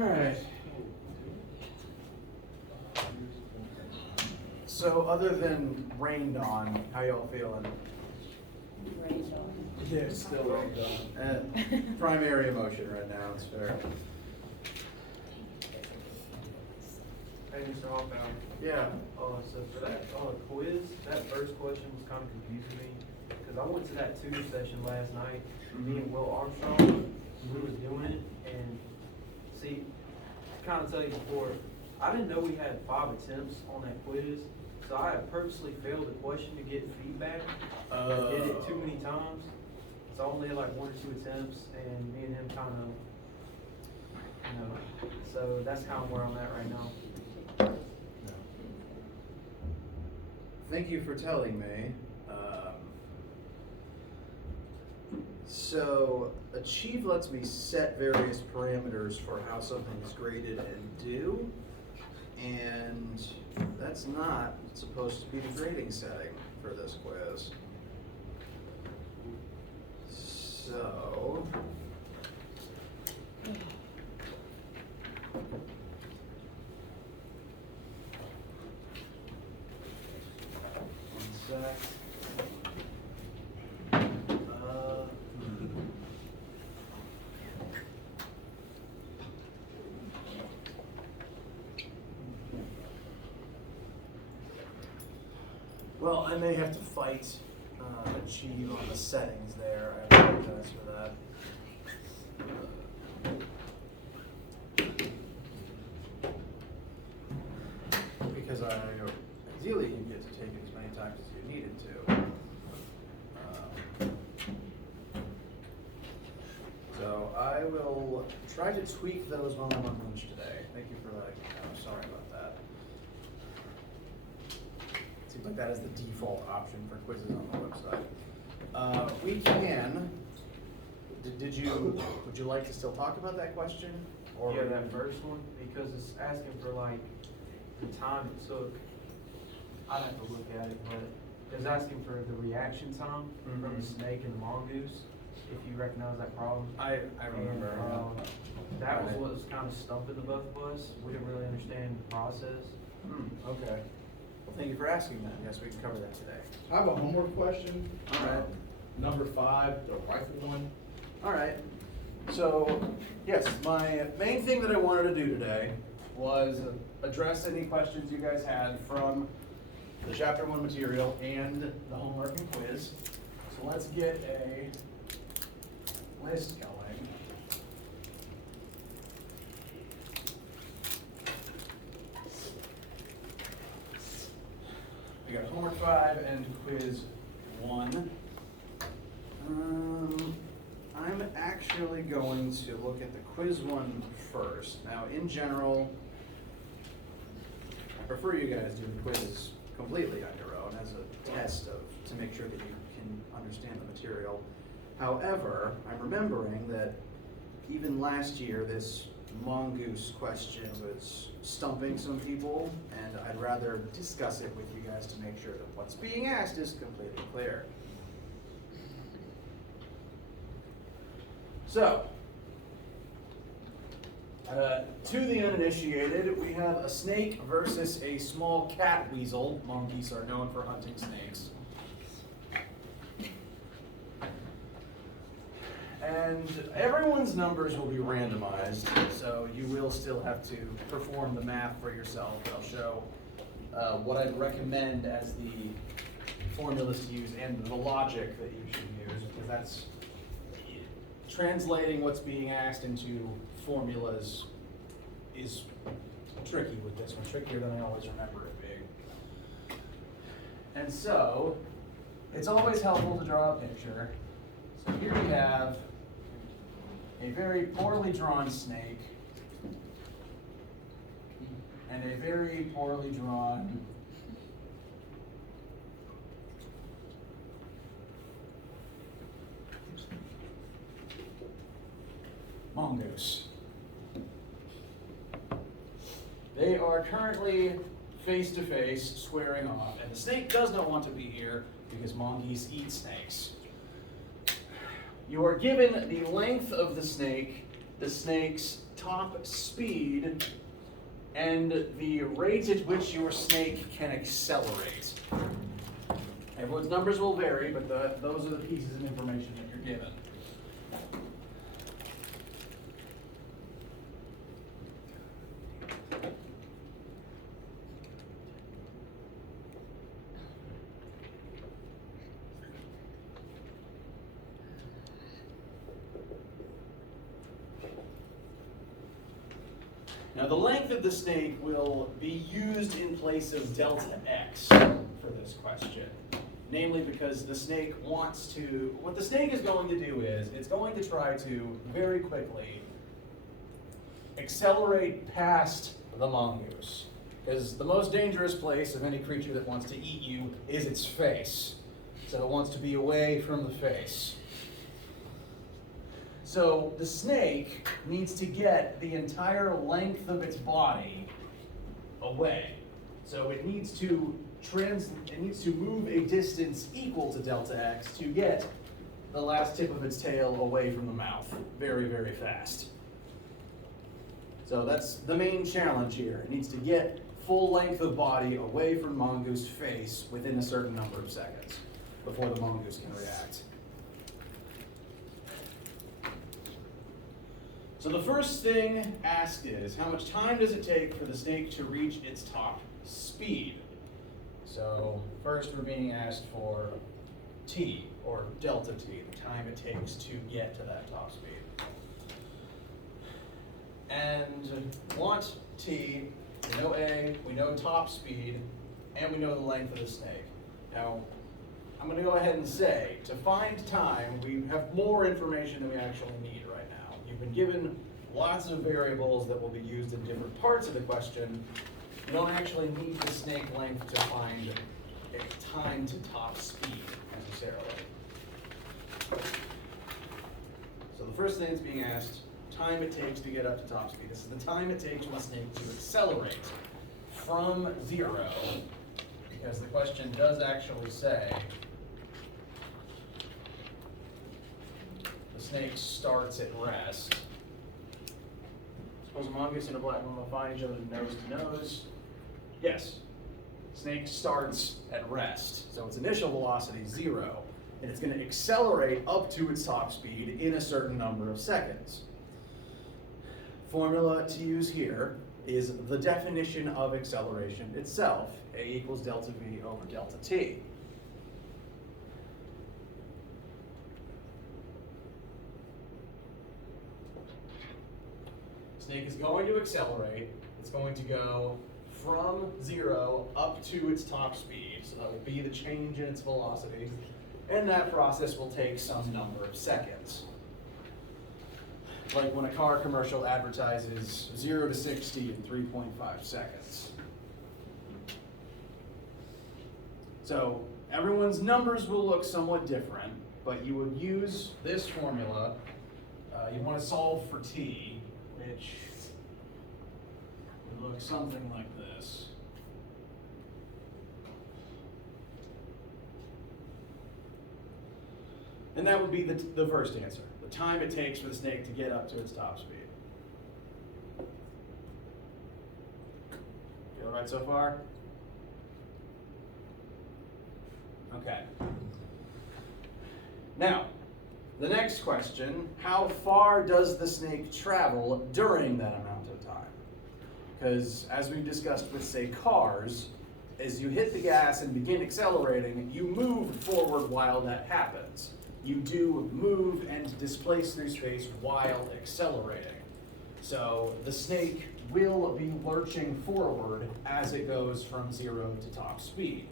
Alright. So other than rained on, how y'all feeling? Rained on. Yeah, it's still rained on. Primary emotion right now, it's fair. Hey, Mr. Hawkeye. Yeah. So for that quiz, that first question was kind of confusing me, because I went to that tutor session last night, me and Will Armstrong, we was doing it, and see, to kind of tell you before, I didn't know we had 5 attempts on that quiz, so I had purposely failed the question to get feedback. I did it too many times, so I only had like 1 or 2 attempts, and me and him kind of, so that's kind of where I'm at right now. Thank you for telling me. So, Achieve lets me set various parameters for how something is graded and due, and that's not supposed to be the grading setting for this quiz. So, one sec. Well, I may have to fight Achieve on the settings there. I apologize for that. Because ideally you get to take it as many times as you needed to. So I will try to tweak those while I'm on lunch today. Thank you for letting me know. Sorry about that. Seems like that is the default option for quizzes on the website. We can. Would you like to still talk about that question? Or Yeah, that first one, because it's asking for like the time it took. I'd have to look at it, but it's asking for the reaction time from the snake and the mongoose, if you recognize that problem. I remember. And, that was what was kind of stumping the both of us. We didn't really understand the process. Okay. Well, thank you for asking that. Yes, we can cover that today. I have a homework question. All right. Number 5, the rifle one. All right. So, yes, my main thing that I wanted to do today was address any questions you guys had from the Chapter 1 material and the homework and quiz. So let's get a list going. We got homework 5 and quiz 1. I'm actually going to look at the quiz 1 first. Now, in general, I prefer you guys do the quiz completely on your own as a test to make sure that you can understand the material. However, I'm remembering that even last year, this mongoose question was stumping some people, and I'd rather discuss it with you guys to make sure that what's being asked is completely clear. So, to the uninitiated, we have a snake versus a small cat weasel. Mongoose are known for hunting snakes. And everyone's numbers will be randomized, so you will still have to perform the math for yourself. I'll show what I'd recommend as the formulas to use and the logic that you should use, because that's translating what's being asked into formulas is tricky with this one, trickier than I always remember it being. And so, it's always helpful to draw a picture. So here we have a very poorly drawn snake and a very poorly drawn mongoose. They are currently face to face, squaring off, and the snake does not want to be here because mongoose eat snakes. You are given the length of the snake's top speed and the rate at which your snake can accelerate. Everyone's numbers will vary, but those are the pieces of information that you're given. Now the length of the snake will be used in place of delta x for this question. Namely because the snake wants to, what the snake is going to do is, it's going to try to very quickly accelerate past the mongoose. Because the most dangerous place of any creature that wants to eat you is its face. So it wants to be away from the face. So the snake needs to get the entire length of its body away. So it needs to move a distance equal to delta x to get the last tip of its tail away from the mouth very, very fast. So that's the main challenge here. It needs to get full length of body away from mongoose face within a certain number of seconds before the mongoose can react. So the first thing asked is, how much time does it take for the snake to reach its top speed? So first we're being asked for t, or delta t, the time it takes to get to that top speed. And want t, we know a, we know top speed, and we know the length of the snake. Now, I'm going to go ahead and say, to find time, we have more information than we actually need right now. You've been given lots of variables that will be used in different parts of the question. You don't actually need the snake length to find a time to top speed, necessarily. So the first thing that's being asked, time it takes to get up to top speed. This is the time it takes for the snake to accelerate from 0, because the question does actually say the snake starts at rest. Suppose a mongoose and a black mamba find each other nose to nose. Yes, snake starts at rest. So its initial velocity is 0, and it's going to accelerate up to its top speed in a certain number of seconds. Formula to use here is the definition of acceleration itself, a equals delta v over delta t. Snake is going to accelerate. It's going to go from 0 up to its top speed, so that will be the change in its velocity, and that process will take some number of seconds. Like when a car commercial advertises 0 to 60 in 3.5 seconds. So everyone's numbers will look somewhat different, but you would use this formula. You want to solve for t, which would look something like this. And that would be the first answer, the time it takes for the snake to get up to its top speed. Feel all right so far? Okay. Now, the next question, how far does the snake travel during that amount of time? Because as we've discussed with, say, cars, as you hit the gas and begin accelerating, you move forward while that happens. You do move and displace through space while accelerating. So the snake will be lurching forward as it goes from 0 to top speed.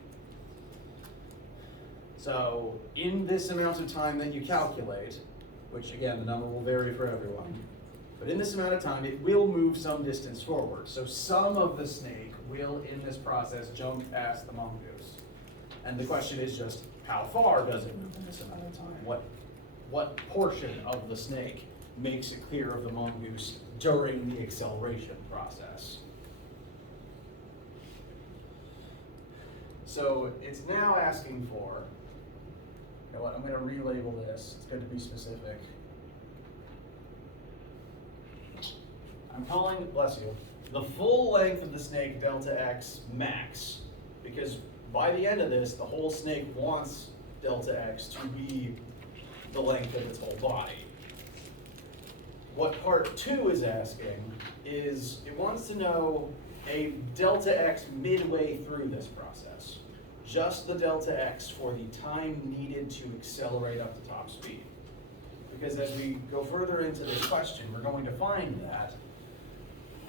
So in this amount of time that you calculate, which again, the number will vary for everyone, but in this amount of time, it will move some distance forward. So some of the snake will, in this process, jump past the mongoose. And the question is just, how far does it move in this amount of time? What portion of the snake makes it clear of the mongoose during the acceleration process? So it's now asking for, you know what, I'm going to relabel this. It's good to be specific. I'm calling, bless you, the full length of the snake delta x max. Because by the end of this, the whole snake wants delta x to be the length of its whole body. What part 2 is asking is it wants to know a delta x midway through this process. Just the delta x for the time needed to accelerate up to top speed. Because as we go further into this question, we're going to find that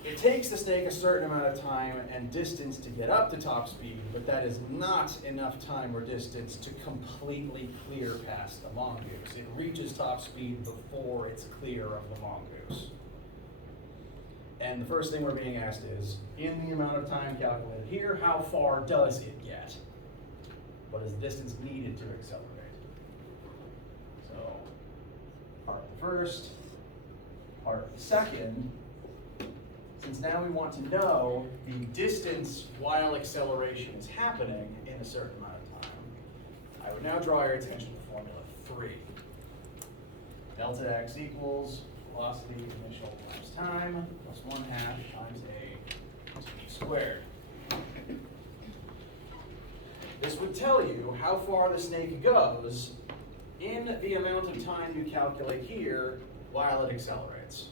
it takes the snake a certain amount of time and distance to get up to top speed, but that is not enough time or distance to completely clear past the mongoose. It reaches top speed before it's clear of the mongoose. And the first thing we're being asked is, in the amount of time calculated here, how far does it get? What is the distance needed to accelerate? So, part first, part second. Since now we want to know the distance while acceleration is happening in a certain amount of time, I would now draw your attention to formula 3. Delta x equals velocity initial times time plus 1/2 times a t squared. This would tell you how far the snake goes in the amount of time you calculate here while it accelerates.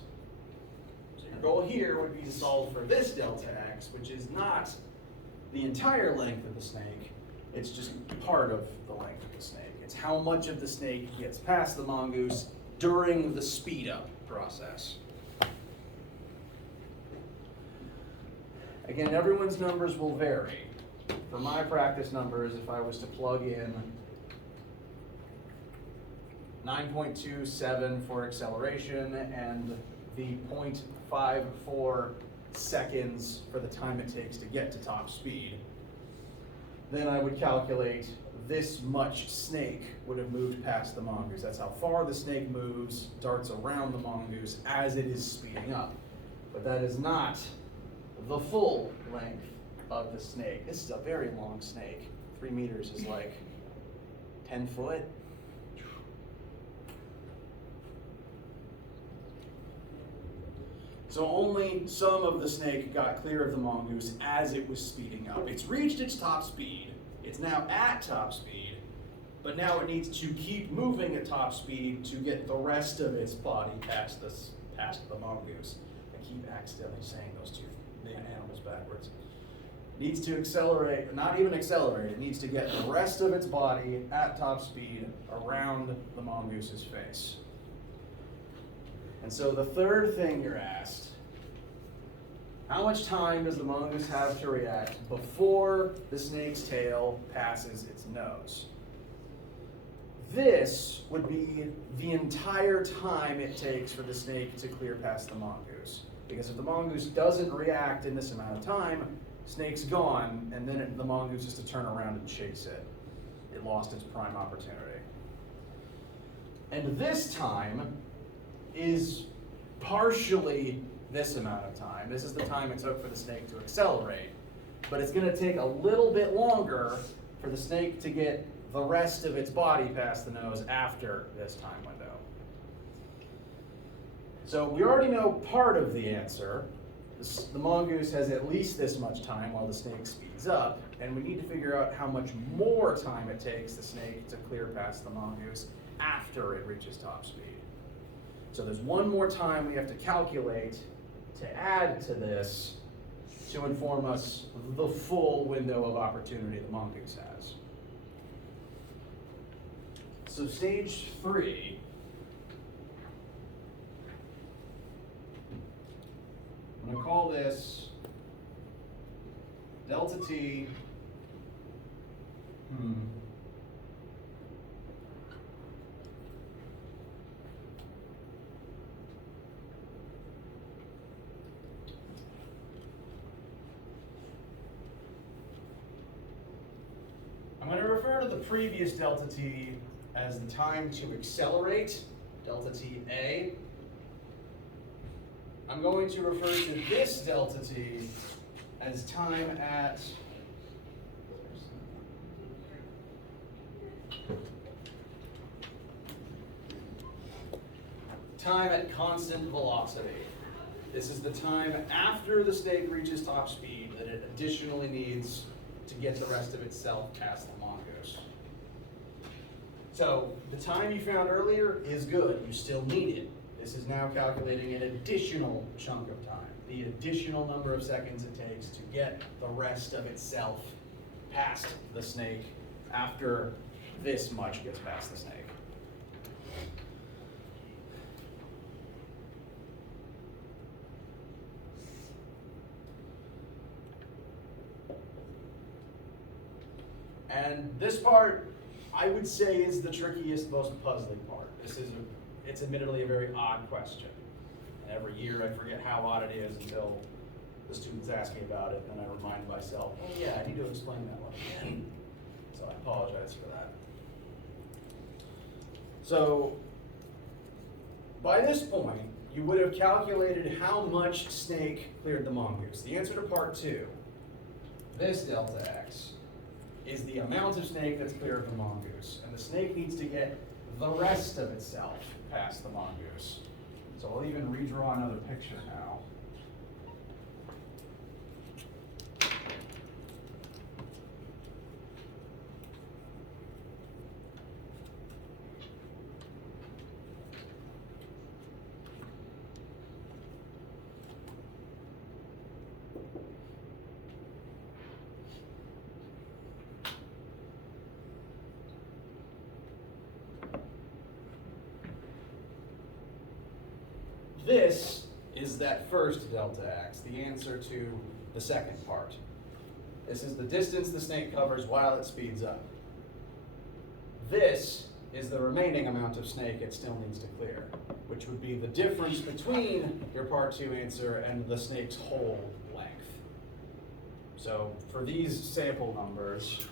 Your goal here would be to solve for this delta x, which is not the entire length of the snake, it's just part of the length of the snake. It's how much of the snake gets past the mongoose during the speed up process. Again, everyone's numbers will vary. For my practice numbers, if I was to plug in 9.27 for acceleration and the 0.54 seconds for the time it takes to get to top speed, then I would calculate this much snake would have moved past the mongoose. That's how far the snake moves, darts around the mongoose as it is speeding up. But that is not the full length of the snake. This is a very long snake. 3 meters is like 10 foot. So only some of the snake got clear of the mongoose as it was speeding up. It's reached its top speed. It's now at top speed, but now it needs to keep moving at top speed to get the rest of its body past the mongoose. I keep accidentally saying those two animals backwards. Needs to accelerate, not even accelerate, it needs to get the rest of its body at top speed around the mongoose's face. And so the third thing you're asked, how much time does the mongoose have to react before the snake's tail passes its nose? This would be the entire time it takes for the snake to clear past the mongoose. Because if the mongoose doesn't react in this amount of time, snake's gone, and then the mongoose has to turn around and chase it. It lost its prime opportunity. And this time is partially this amount of time. This is the time it took for the snake to accelerate. But it's going to take a little bit longer for the snake to get the rest of its body past the nose after this time window. So we already know part of the answer. The mongoose has at least this much time while the snake speeds up, and we need to figure out how much more time it takes the snake to clear past the mongoose after it reaches top speed. So there's one more time we have to calculate to add to this to inform us the full window of opportunity the mongoose has. So stage 3, I'm going to call this delta t I'm going to refer to the previous delta t as the time to accelerate, delta t a. I'm going to refer to this delta t as time at constant velocity. This is the time after the snake reaches top speed that it additionally needs to get the rest of itself past the mongoose. So the time you found earlier is good, you still need it. This is now calculating an additional chunk of time, the additional number of seconds it takes to get the rest of itself past the snake after this much gets past the snake. And this part, I would say, is the trickiest, most puzzling part. It's admittedly a very odd question. And every year I forget how odd it is until the students ask me about it, and I remind myself, oh yeah, I need to explain that one again. So I apologize for that. So, by this point, you would have calculated how much snake cleared the mongoose. The answer to part 2, this delta x, is the amount of snake that's clear of the mongoose. And the snake needs to get the rest of itself past the mongoose. So I'll even redraw another picture now. This is that first delta x, the answer to the second part. This is the distance the snake covers while it speeds up. This is the remaining amount of snake it still needs to clear, which would be the difference between your part 2 answer and the snake's whole length. So for these sample numbers,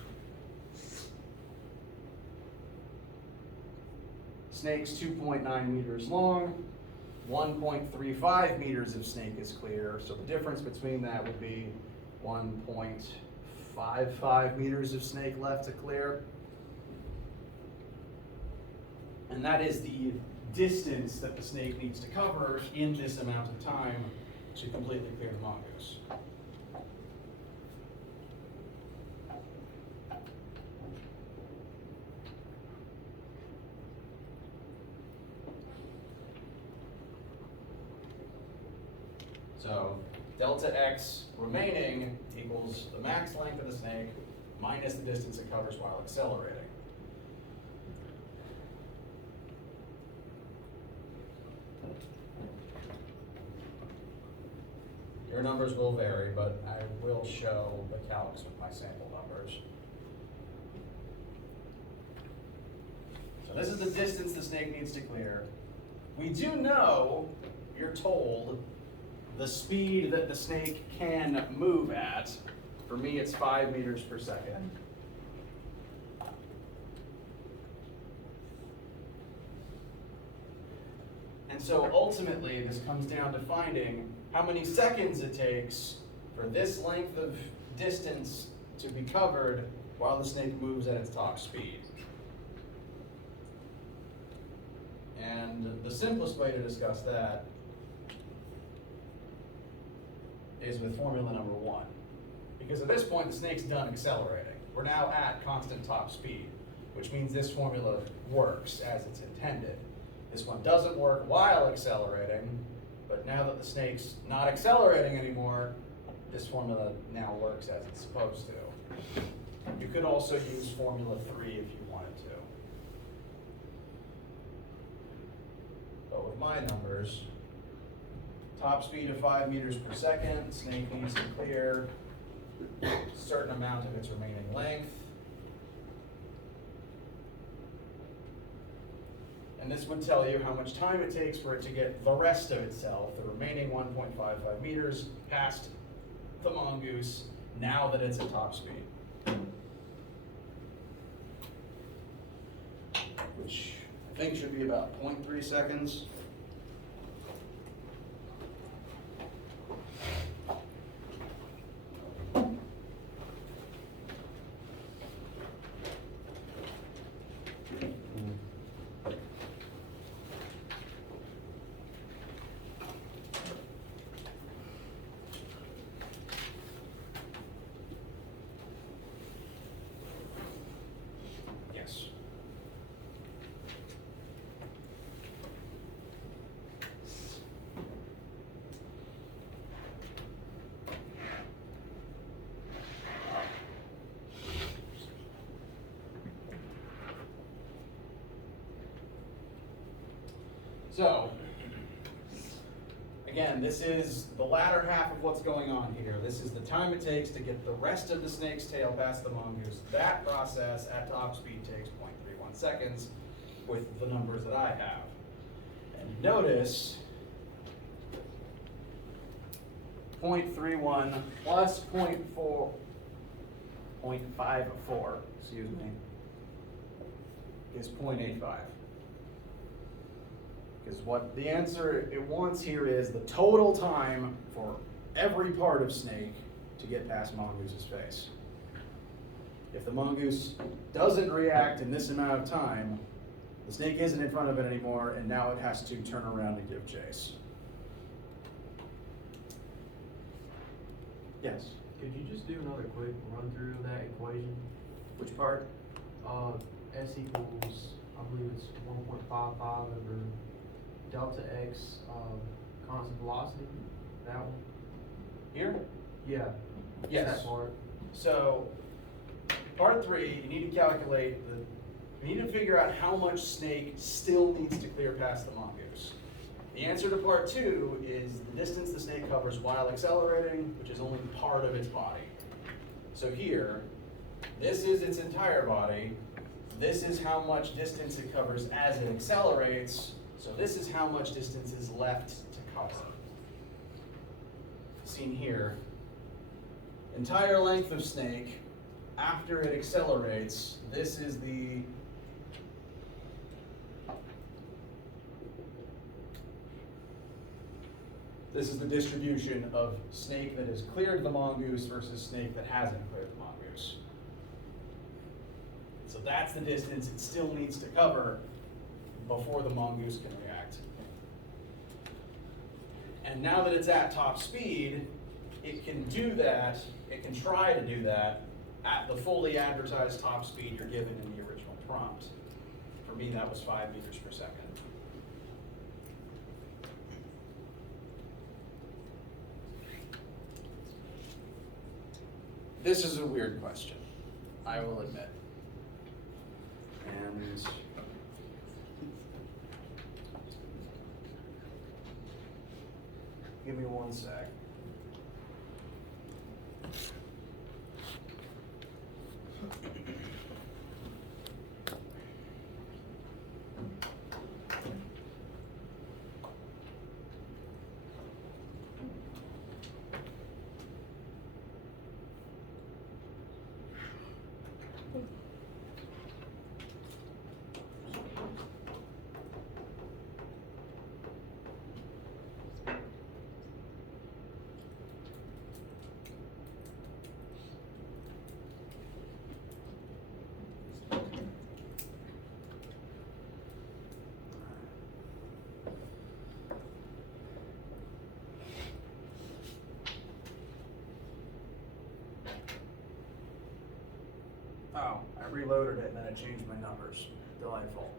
snake's 2.9 meters long, 1.35 meters of snake is clear, so the difference between that would be 1.55 meters of snake left to clear. And that is the distance that the snake needs to cover in this amount of time to completely clear the mongoose. So delta x remaining equals the max length of the snake minus the distance it covers while accelerating. Your numbers will vary, but I will show the calcs with my sample numbers. So this is the distance the snake needs to clear. We do know, you're told, the speed that the snake can move at. For me, it's 5 meters per second. And so ultimately, this comes down to finding how many seconds it takes for this length of distance to be covered while the snake moves at its top speed. And the simplest way to discuss that is with formula number 1. Because at this point, the snake's done accelerating. We're now at constant top speed, which means this formula works as it's intended. This one doesn't work while accelerating, but now that the snake's not accelerating anymore, this formula now works as it's supposed to. You could also use formula 3 if you wanted to. But with my numbers, top speed of 5 meters per second, snake needs to clear a certain amount of its remaining length. And this would tell you how much time it takes for it to get the rest of itself, the remaining 1.55 meters, past the mongoose, now that it's at top speed. Which I think should be about 0.3 seconds. So, again, this is the latter half of what's going on here. This is the time it takes to get the rest of the snake's tail past the mongoose. That process at top speed takes 0.31 seconds with the numbers that I have. And notice 0.31 plus 0.54, excuse me, is 0.85. Because what the answer it wants here is the total time for every part of snake to get past mongoose's face. If the mongoose doesn't react in this amount of time, the snake isn't in front of it anymore, and now it has to turn around and give chase. Yes? Could you just do another quick run through of that equation? Which part? S equals, I believe it's 1.55 over delta x constant velocity, that one? Here? Yeah. Yes. That part. So, part 3, you need to calculate you need to figure out how much snake still needs to clear past the mongoose. The answer to part 2 is the distance the snake covers while accelerating, which is only part of its body. So here, this is its entire body. This is how much distance it covers as it accelerates. So this is how much distance is left to cover. Seen here, entire length of snake after it accelerates. This is the distribution of snake that has cleared the mongoose versus snake that hasn't cleared the mongoose. So that's the distance it still needs to cover before the mongoose can react. And now that it's at top speed, it can do that, it can try to do that at the fully advertised top speed you're given in the original prompt. For me, that was 5 meters per second. This is a weird question, I will admit. And give me one sec. Oh, I reloaded it and then it changed my numbers. Delightful.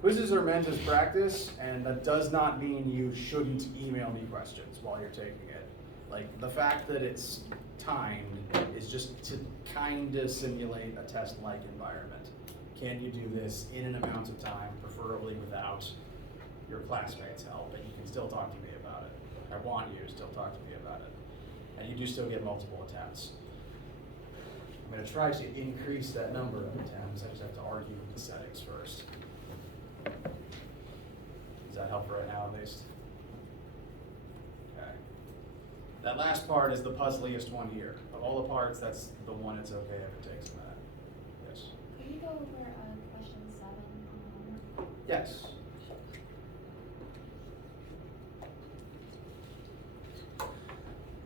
Quizzes are meant as practice, and that does not mean you shouldn't email me questions while you're taking it. Like, the fact that it's timed is just to kind of simulate a test-like environment. Can you do this in an amount of time, preferably without your classmates' help, and you can still talk to me about it. I want you to still talk to me about it. And you do still get multiple attempts. I'm going to try to increase that number of attempts. I just have to argue with the settings first. Does that help right now, at least? Okay. That last part is the puzzliest one here. Of all the parts, that's the one it's okay if it takes a minute. Yes? Can you go over question 7 on the homework? Yes.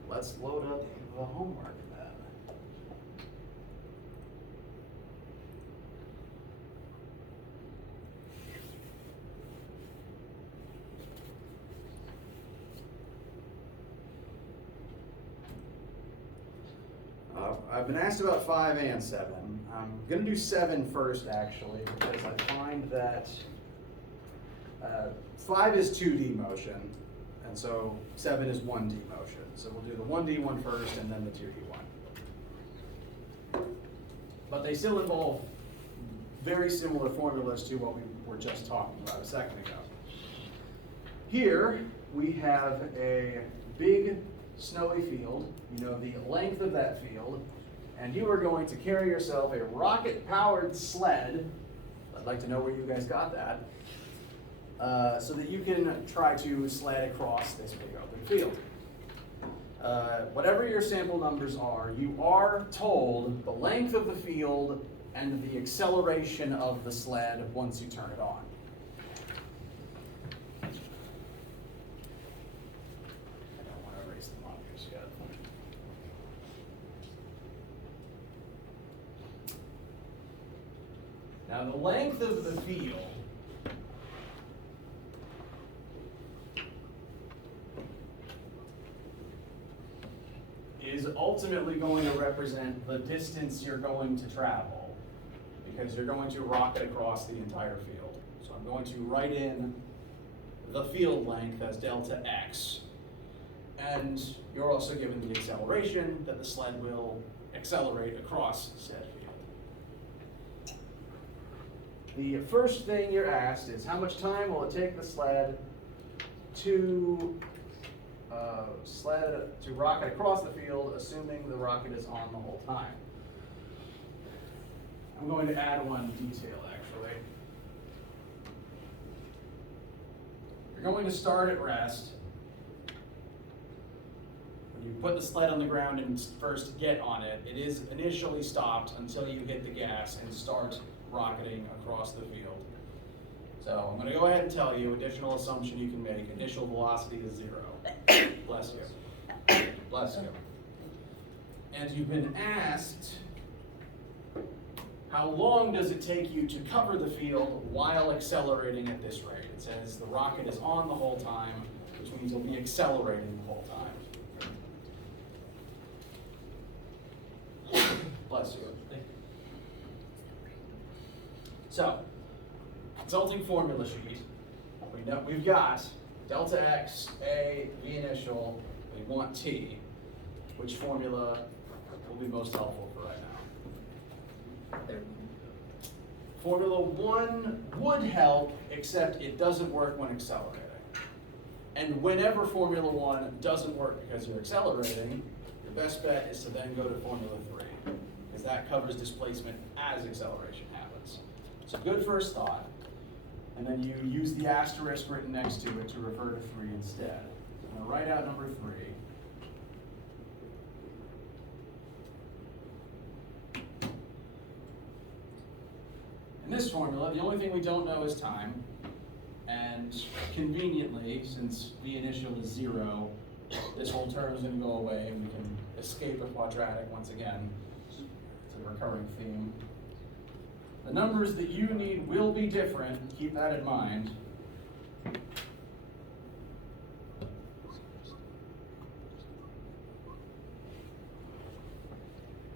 Let's load up the homework then. I've been asked about 5 and 7. I'm gonna do 7 first, actually, because I find that 5 is 2D motion, and so 7 is 1D motion. So we'll do the 1D one first and then the 2D one. but they still involve very similar formulas to what we were just talking about a second ago. Here, we have a big snowy field, you know the length of that field, and you are going to carry yourself a rocket-powered sled. I'd like to know where you guys got that, so that you can try to sled across this big open field. Whatever your sample numbers are, you are told the length of the field and the acceleration of the sled once you turn it on. I don't want to erase the obvious yet. Now the length of the field is ultimately going to represent the distance you're going to travel, because you're going to rocket across the entire field. So I'm going to write in the field length as delta x, and you're also given the acceleration that the sled will accelerate across said field. The first thing you're asked is how much time will it take the sled to rocket across the field, assuming the rocket is on the whole time. I'm going to add one detail actually. You're going to start at rest. When you put the sled on the ground and first get on it, it is initially stopped until you hit the gas and start rocketing across the field. So I'm going to go ahead and tell you additional assumption you can make. Initial velocity is 0. Bless you. Bless you. And you've been asked, how long does it take you to cover the field while accelerating at this rate? It says the rocket is on the whole time, which means you'll be accelerating the whole time. Bless you. So, consulting formula sheet. We've got delta x, a, v initial, we want t. Which formula will be most helpful for right now? Formula 1 would help, except it doesn't work when accelerating. And whenever Formula 1 doesn't work because you're accelerating, your best bet is to then go to Formula 3, because that covers displacement as acceleration happens. So good first thought. And then you use the asterisk written next to it to refer to 3 instead. I'm going to write out number 3. In this formula, the only thing we don't know is time. And conveniently, since v initial is 0, this whole term is going to go away and we can escape a quadratic once again. It's a recurring theme. The numbers that you need will be different, keep that in mind.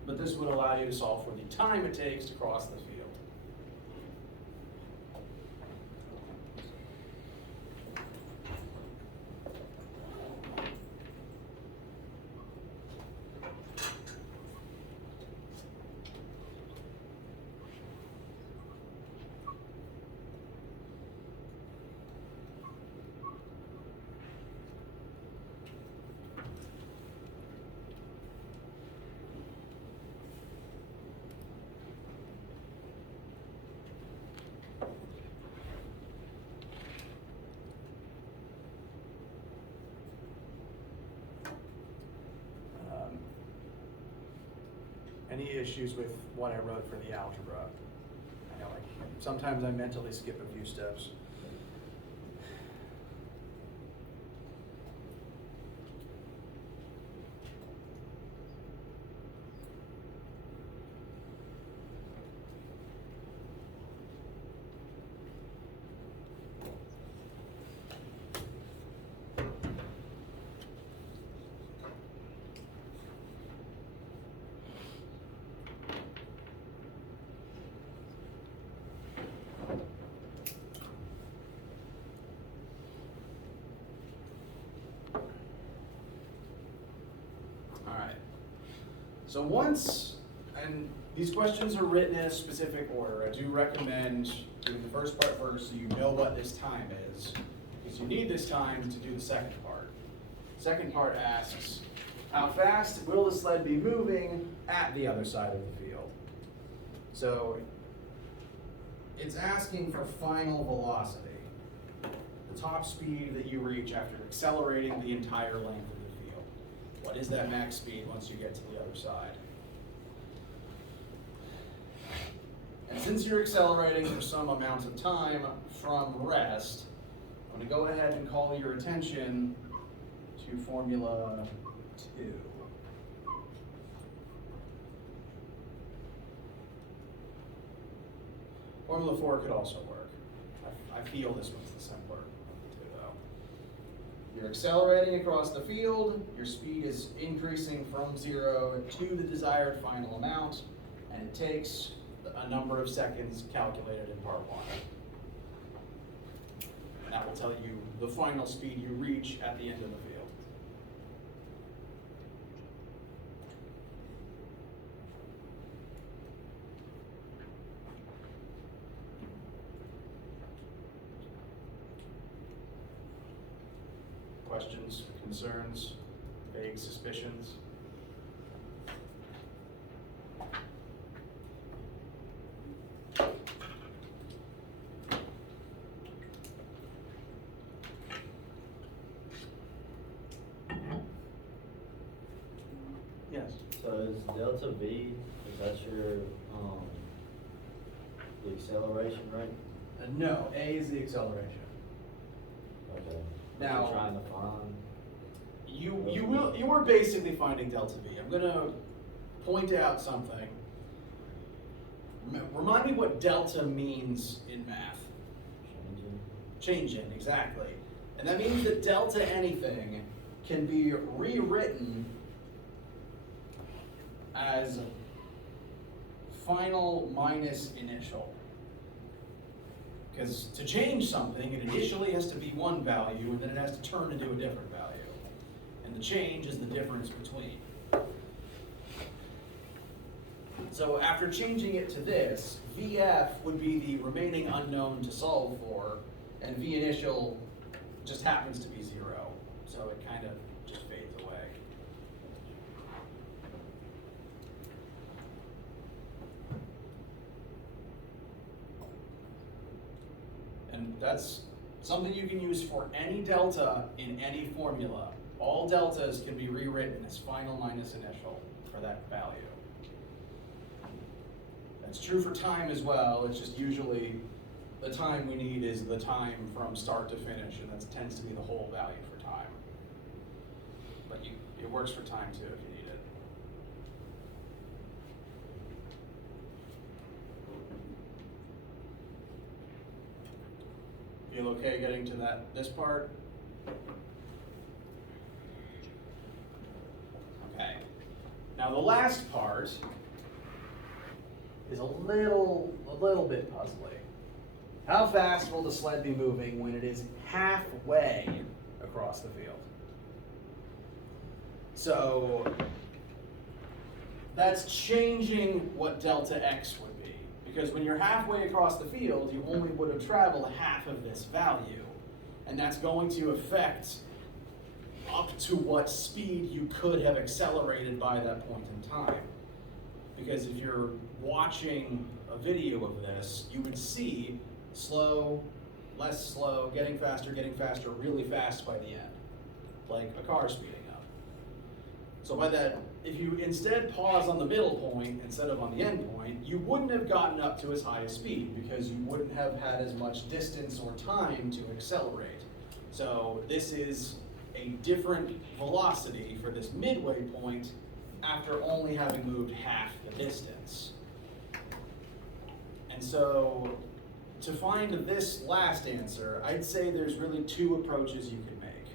But this would allow you to solve for the time it takes to cross the field. Any issues with what I wrote for the algebra? I know sometimes I mentally skip a few steps. So once, and These questions are written in a specific order. I do recommend doing the first part first so you know what this time is, because you need this time to do the second part. Second part asks, how fast will the sled be moving at the other side of the field? So it's asking for final velocity, the top speed that you reach after accelerating the entire length of the field. What is that max speed once you get to the other side? And since you're accelerating for some amount of time from rest, I'm going to go ahead and call your attention to Formula 2. Formula 4 could also work. I feel this one's the simpler of the two, though. You're accelerating across the field, your speed is increasing from 0 to the desired final amount, and it takes a number of seconds calculated in part 1. And that will tell you the final speed you reach at the end of the field. Questions, concerns, vague suspicions? Yes. So is delta V, is that your, the acceleration rate? No, A is the acceleration. Okay. Now- What you're trying to find? You are basically finding delta V. I'm gonna point out something. Remind me what delta means in math. Changing? Changing, exactly. And that means that delta anything can be rewritten as final minus initial. Because to change something, it initially has to be one value, and then it has to turn into a different value. And the change is the difference between. So after changing it to this, VF would be the remaining unknown to solve for, and V initial just happens to be 0. So it kind of just fades away. And that's something you can use for any delta in any formula. All deltas can be rewritten as final minus initial for that value. That's true for time as well. It's just usually the time we need is the time from start to finish, and that tends to be the whole value for time. But it works for time too if you need it. Feel okay getting to this part? Okay. Now the last part is a little bit puzzling. How fast will the sled be moving when it is halfway across the field? So that's changing what delta x would be. Because when you're halfway across the field, you only would have traveled half of this value. And that's going to affect up to what speed you could have accelerated by that point in time. Because if you're watching a video of this, you would see slow, less slow, getting faster, really fast by the end. Like a car speeding up. So by that, if you instead pause on the middle point instead of on the end point, you wouldn't have gotten up to as high a speed because you wouldn't have had as much distance or time to accelerate. So this is a different velocity for this midway point after only having moved half the distance. And so to find this last answer, I'd say there's really 2 approaches you can make.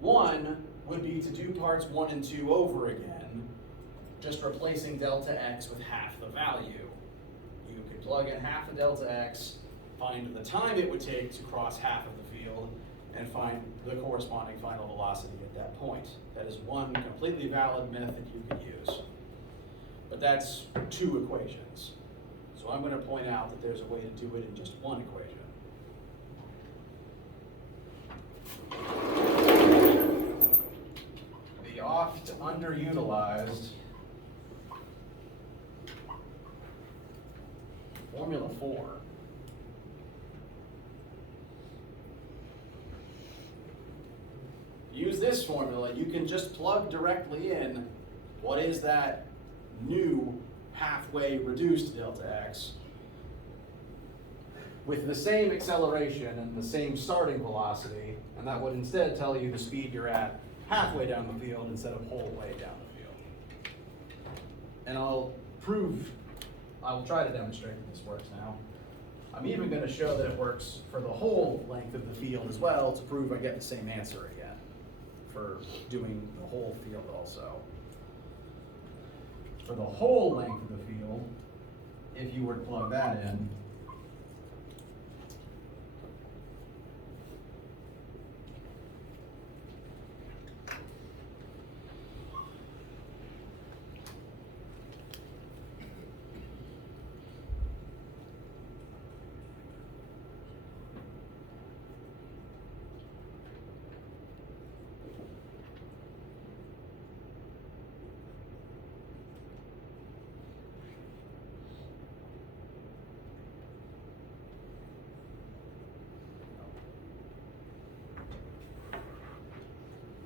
One would be to do parts 1 and 2 over again, just replacing delta x with half the value. You could plug in half of delta x, find the time it would take to cross half of the field, and find the corresponding final velocity at that point. That is one completely valid method you could use. But that's two equations. So I'm going to point out that there's a way to do it in just one equation. The oft underutilized Formula 4. Use this formula, you can just plug directly in what is that new halfway reduced delta x with the same acceleration and the same starting velocity, and that would instead tell you the speed you're at halfway down the field instead of whole way down the field. And I will try to demonstrate that this works now. I'm even going to show that it works for the whole length of the field as well to prove I get the same answer again for doing the whole field also. For the whole length of the field, if you were to plug that in,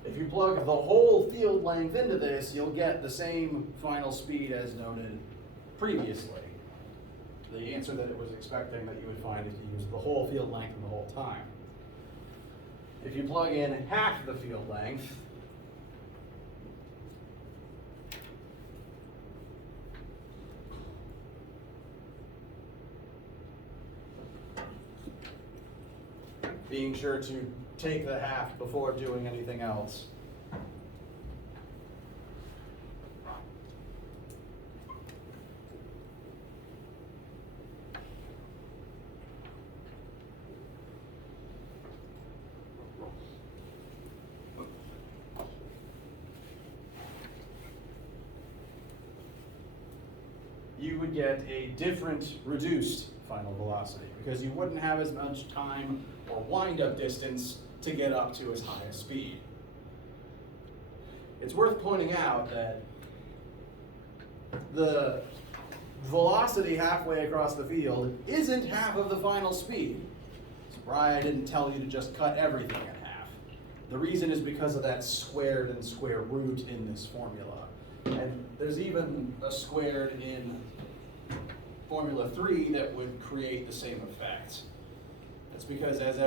if you plug the whole field length into this, you'll get the same final speed as noted previously. The answer that it was expecting that you would find if you use the whole field length the whole time. If you plug in half the field length, being sure to take the half before doing anything else. You would get a different reduced final velocity because you wouldn't have as much time or wind-up distance to get up to as high a speed. It's worth pointing out that the velocity halfway across the field isn't half of the final speed. So why I didn't tell you to just cut everything in half. The reason is because of that squared and square root in this formula. And there's even a squared in Formula 3 that would create the same effect. That's because as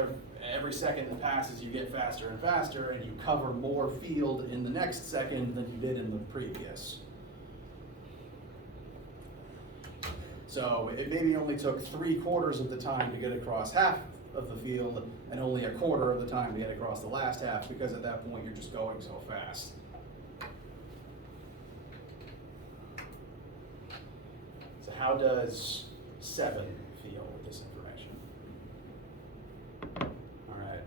every second that passes, you get faster and faster, and you cover more field in the next second than you did in the previous. So it maybe only took 3/4 of the time to get across half of the field, and only 1/4 of the time to get across the last half, because at that point you're just going so fast. So how does 7 feel with this information? All right.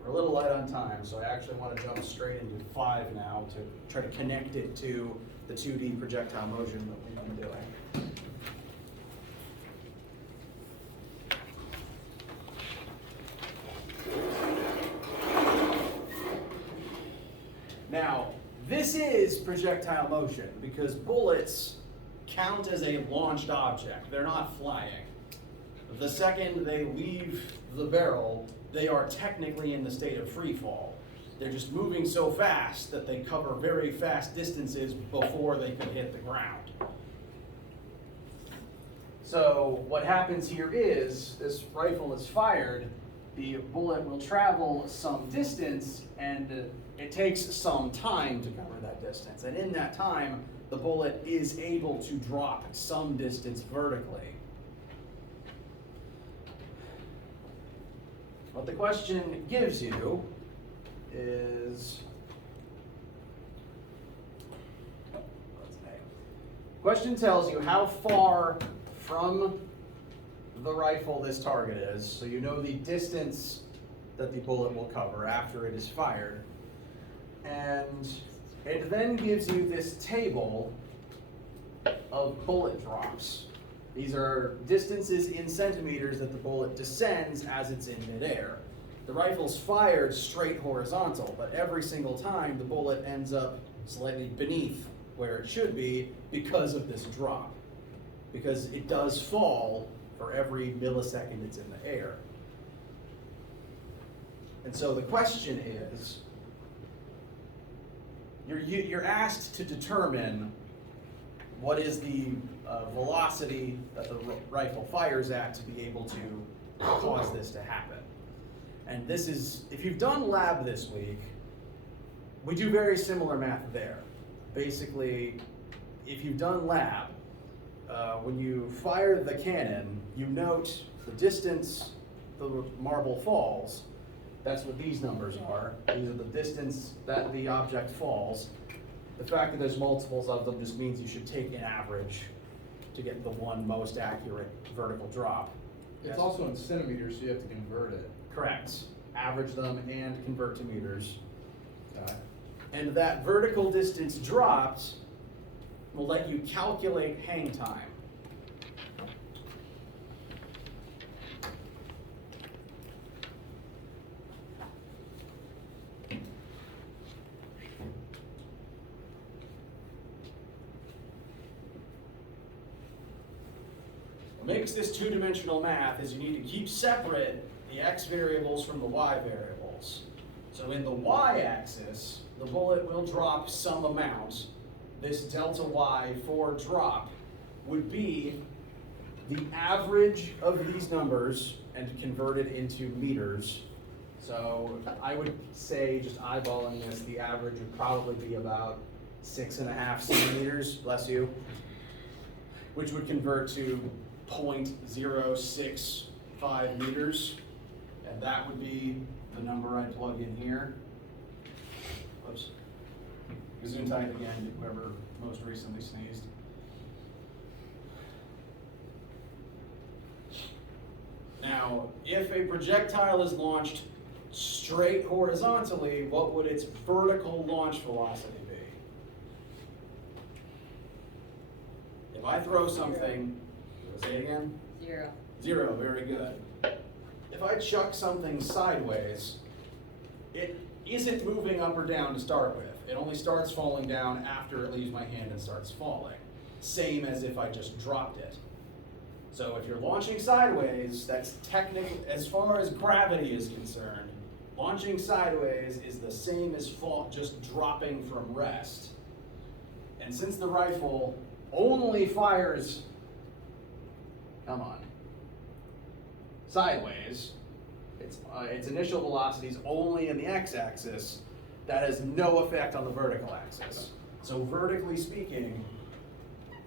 We're a little light on time, so I actually want to jump straight into 5 now to try to connect it to the 2D projectile motion that we've been doing. Now, this is projectile motion because bullets count as a launched object. They're not flying. The second they leave the barrel, they are technically in the state of free fall. They're just moving so fast that they cover very fast distances before they can hit the ground. So what happens here is, this rifle is fired, the bullet will travel some distance, and it takes some time to cover that distance. And in that time, the bullet is able to drop some distance vertically. What the question gives you is, question tells you how far from the rifle this target is, so you know the distance that the bullet will cover after it is fired. And it then gives you this table of bullet drops. These are distances in centimeters that the bullet descends as it's in midair. The rifle's fired straight horizontal, but every single time the bullet ends up slightly beneath where it should be because of this drop. Because it does fall for every millisecond it's in the air. And so the question is, you're asked to determine what is the velocity that the rifle fires at to be able to cause this to happen. And this is, if you've done lab this week, we do very similar math there. Basically, if you've done lab, when you fire the cannon, you note the distance the marble falls. That's what these numbers are. These are the distance that the object falls. The fact that there's multiples of them just means you should take an average to get the one most accurate vertical drop. It's Yes. also in centimeters, so you have to convert it. Correct. Average them and convert to meters. Okay. And that vertical distance dropped will let you calculate hang time. What makes this two-dimensional math is you need to keep separate the x variables from the y variables. So in the y-axis, the bullet will drop some amount. This delta y for drop would be the average of these numbers and converted into meters. So I would say, just eyeballing this, the average would probably be about 6.5 centimeters, bless you, which would convert to 0.065 meters. And that would be the number I plug in here. Oops. Gesundheit again, whoever most recently sneezed. Now, if a projectile is launched straight horizontally, what would its vertical launch velocity be? If I throw something, say it again? 0. 0, very good. If I chuck something sideways, it isn't moving up or down to start with. It only starts falling down after it leaves my hand and starts falling. Same as if I just dropped it. So if you're launching sideways, that's technically, as far as gravity is concerned, launching sideways is the same as just dropping from rest. And since the rifle only fires, come on, sideways, its initial velocity is only in the x-axis, that has no effect on the vertical axis. So vertically speaking,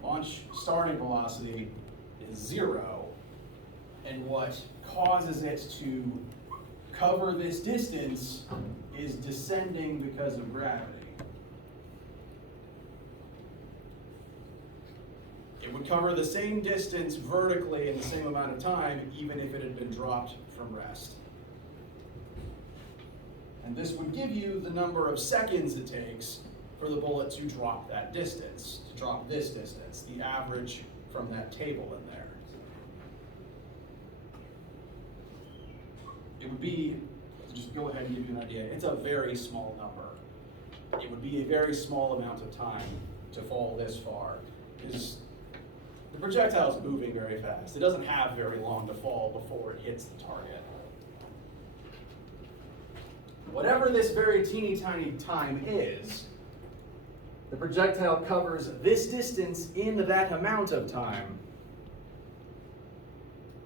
launch starting velocity is 0, and what causes it to cover this distance is descending because of gravity. It would cover the same distance vertically in the same amount of time, even if it had been dropped from rest. And this would give you the number of seconds it takes for the bullet to drop that distance, to drop this distance, the average from that table in there. It would be, just go ahead and give you an idea, it's a very small number. It would be a very small amount of time to fall this far, because the projectile is moving very fast. It doesn't have very long to fall before it hits the target. Whatever this very teeny tiny time is, the projectile covers this distance in that amount of time.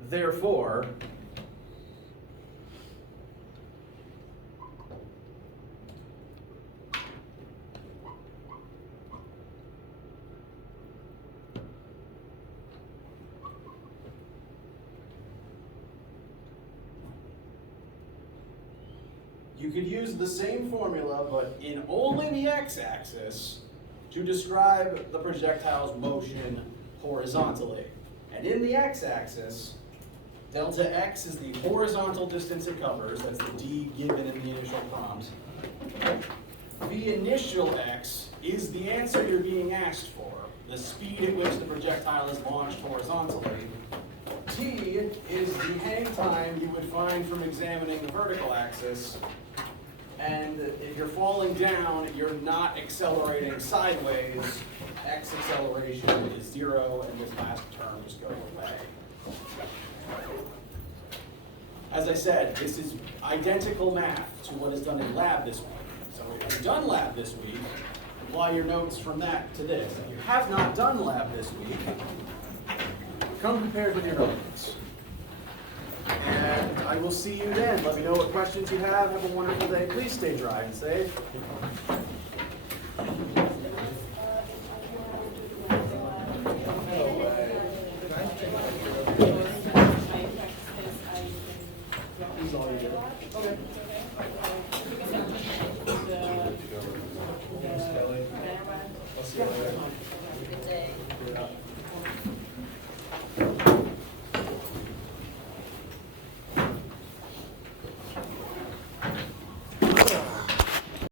Therefore, you could use the same formula, but in only the x-axis, to describe the projectile's motion horizontally. And in the x-axis, delta x is the horizontal distance it covers, that's the d given in the initial prompt. The initial x is the answer you're being asked for, the speed at which the projectile is launched horizontally. T is the hang time you would find from examining the vertical axis. And if you're falling down, you're not accelerating sideways. X acceleration is 0, and this last term just goes away. As I said, this is identical math to what is done in lab this week. So if you've done lab this week, apply your notes from that to this. If you have not done lab this week, come prepared with your notes. And I will see you then. Let me know what questions you have. Have a wonderful day. Please stay dry and safe. Okay. I'll see you later.